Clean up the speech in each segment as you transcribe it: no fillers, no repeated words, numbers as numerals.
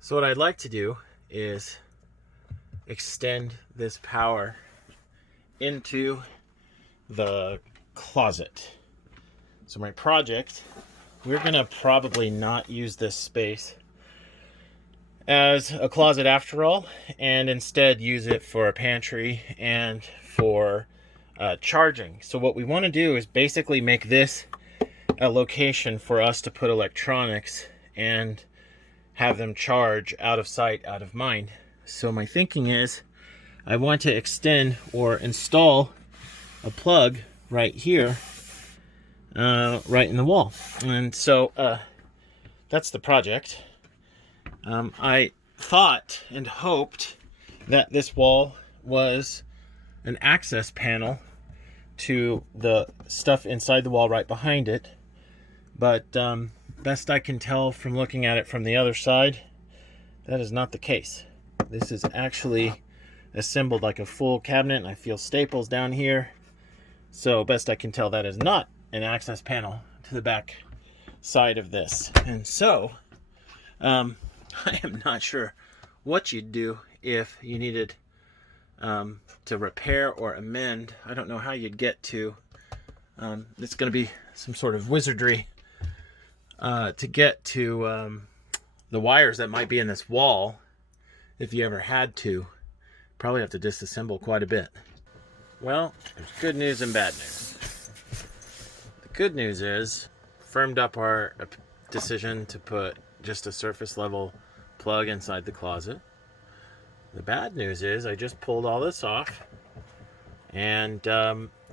So what I'd like to do is extend this power into the closet. So my project, we're gonna probably not use this space as a closet after all, and instead use it for a pantry and for charging. So what we want to do is basically make this a location for us to put electronics and have them charge out of sight, out of mind. So my thinking is I want to extend or install a plug right here, right in the wall. And so that's the project. I thought and hoped that this wall was an access panel to the stuff inside the wall right behind it. But best I can tell from looking at it from the other side, that is not the case. This is actually assembled like a full cabinet, and I feel staples down here. So best I can tell, that is not an access panel to the back side of this. And so I am not sure what you'd do if you needed to repair or amend. I don't know how you'd get to, it's going to be some sort of wizardry to get to the wires that might be in this wall. If you ever had to, probably have to disassemble quite a bit. Well, there's good news and bad news. The good news is, firmed up our decision to put just a surface level plug inside the closet. The bad news is I just pulled all this off, and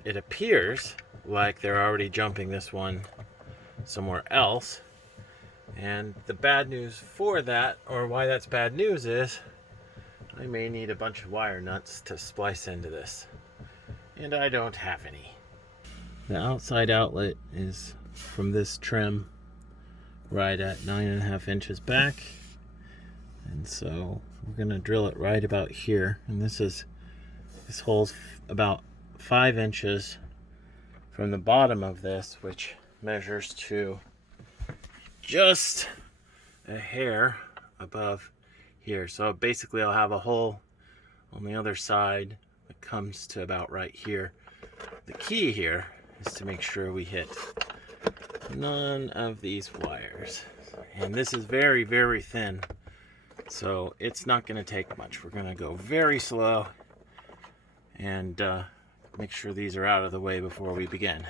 it appears like they're already jumping this one somewhere else. And the bad news for that, or why that's bad news, is I may need a bunch of wire nuts to splice into this, and I don't have any. The outside outlet is from this trim right at 9.5 inches back, and so we're gonna drill it right about here. And this hole's about 5 inches from the bottom of this, which measures to just a hair above here. So basically I'll have a hole on the other side that comes to about right here. The key here is to make sure we hit none of these wires. And this is very, very thin, so it's not going to take much. We're going to go very slow and make sure these are out of the way before we begin.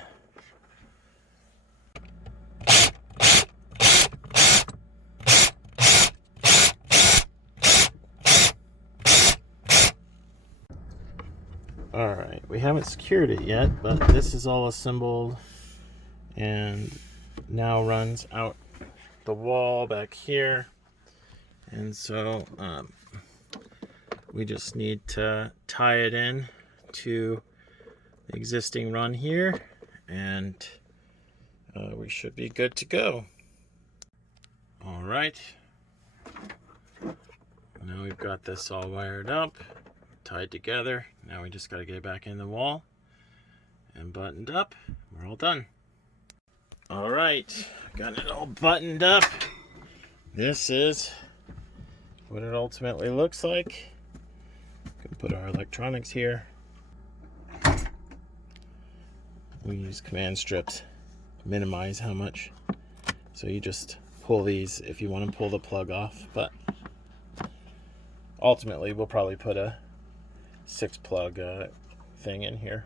Alright, we haven't secured it yet, but this is all assembled and now runs out the wall back here. And so we just need to tie it in to the existing run here, and we should be good to go. Alright, now we've got this all wired up, tied together. Now we just got to get it back in the wall and buttoned up. We're all done. All right, got it all buttoned up. This is what it ultimately looks like. Gonna put our electronics here. We use command strips to minimize how much. So you just pull these if you want to pull the plug off, but ultimately we'll probably put a 6 plug thing in here.